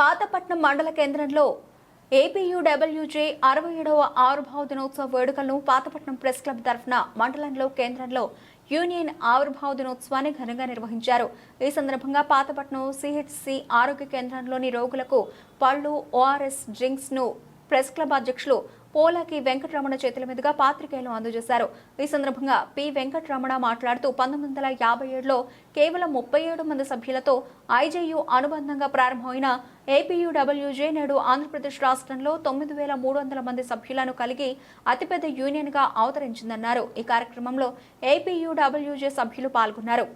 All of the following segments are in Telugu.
పాతపట్నం మండల కేంద్రంలో ఏపీయూడబ్ల్యూజే 67వ ఆవిర్భావ దినోత్సవ వేడుకలను పాతపట్నం ప్రెస్ క్లబ్ తరఫున మండలంలో కేంద్రంలో యూనియన్ ఆవిర్భావ దినోత్సవాన్ని ఘనంగా నిర్వహించారు. ఈ సందర్భంగా పాతపట్నం సిహెచ్సి ఆరోగ్య కేంద్రంలోని రోగులకు పళ్లు, ఓఆర్ఎస్ డ్రింక్స్ ను ప్రెస్ క్లబ్ అధ్యక్షులు పోలాకి వెంకటరమణ చేతుల మీదుగా పాత్రికేయులు అందజేశారు. ఈ సందర్భంగా పి వెంకటరమణ మాట్లాడుతూ 1957లో కేవలం 37 మంది సభ్యులతో ఐజేయు అనుబంధంగా ప్రారంభమైన ఏపీయూడబ్ల్యూజే నేడు ఆంధ్రప్రదేశ్ రాష్ట్రంలో 9300 మంది సభ్యులను కలిగి అతిపెద్ద యూనియన్ గా అవతరించిందన్నారు. ఈ కార్యక్రమంలో ఏపీయూడబ్ల్యూజే సభ్యులు పాల్గొన్నారు.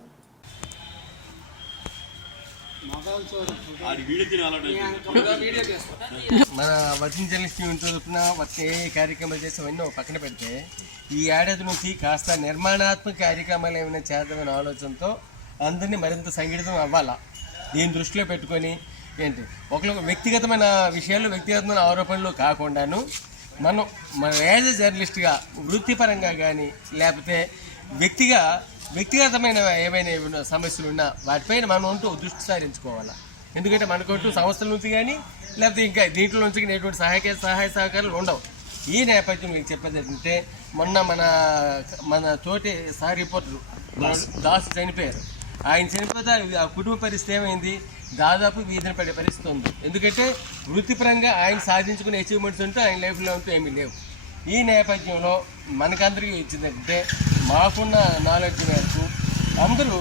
మన వర్కింగ్ జర్నలిస్ట్ తరఫున వచ్చే కార్యక్రమాలు చేసేవన్నీ పక్కన పెడితే ఈ ఏడాది నుంచి కాస్త నిర్మాణాత్మక కార్యక్రమాలు ఏమైనా చేద్దామనే ఆలోచనతో అందరినీ మరింత సంఘటితం అవ్వాలా. దీన్ని దృష్టిలో పెట్టుకొని ఏంటి ఒకరికి వ్యక్తిగతమైన విషయాలు, వ్యక్తిగతమైన ఆరోపణలు కాకుండాను మన యాజ్ ఎ జర్నలిస్ట్గా వృత్తిపరంగా కానీ లేకపోతే వ్యక్తిగతమైన ఏమైనా సమస్యలు ఉన్నా వాటిపైన మనం అంటూ దృష్టి సారించుకోవాలా. ఎందుకంటే మనకంటూ సంస్థల నుంచి కానీ లేకపోతే ఇంకా దీంట్లో నుంచి ఎటువంటి సహాయ సహకారాలు ఉండవు. ఈ నేపథ్యం మీకు చెప్పేది ఏంటంటే మొన్న మన తోటి సార్ రిపోర్టరు దాసు చనిపోయారు. ఆయన చనిపోతే ఆ కుటుంబ పరిస్థితి ఏమైంది, దాదాపు వీధిన పడే పరిస్థితి ఉంది. ఎందుకంటే వృత్తిపరంగా ఆయన సాధించుకునే అచీవ్మెంట్స్ ఉంటూ ఆయన లైఫ్లో ఉంటూ ఏమీ లేవు. ఈ నేపథ్యంలో మనకందరికీ ఇచ్చిందంటే మాకున్న నాలెడ్జ్ మేరకు అందరూ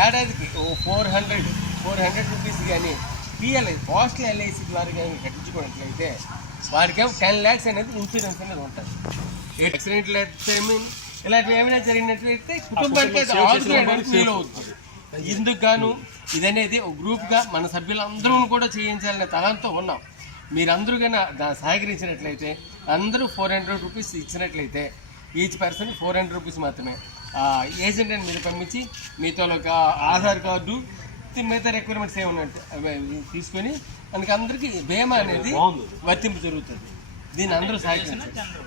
ఏడాదికి 400 రూపీస్ కానీ పిఎల్ఐ పోస్టల్ ఎల్ఐసి ద్వారా కానీ కట్టించుకున్నట్లయితే వారికి 10 lakhs అనేది ఇన్సూరెన్స్ అనేది ఉంటుంది. యాక్సిడెంట్లు ఇలాంటివి ఏమైనా జరిగినట్లయితే కుటుంబానికి ఫీల్ అవుతుంది. ఇందుకు గాను ఇదనేది ఒక గ్రూప్గా మన సభ్యులందరూ కూడా చేయించాలనే తలంతో ఉన్నాం. మీరందరూ కానీ సహకరించినట్లయితే అందరూ 400 రూపీస్ ఇచ్చినట్లయితే ఈచ్ పర్సన్ 400 రూపీస్ మాత్రమే ఏజెంట్ అని మీరు పంపించి మీతో ఒక ఆధార్ కార్డు మిగతా రిక్వైర్మెంట్స్ ఏమన్నట్టు తీసుకొని మనకి అందరికీ బీమా అనేది వర్తింపు జరుగుతుంది. దీన్ని అందరూ సహకరించారు.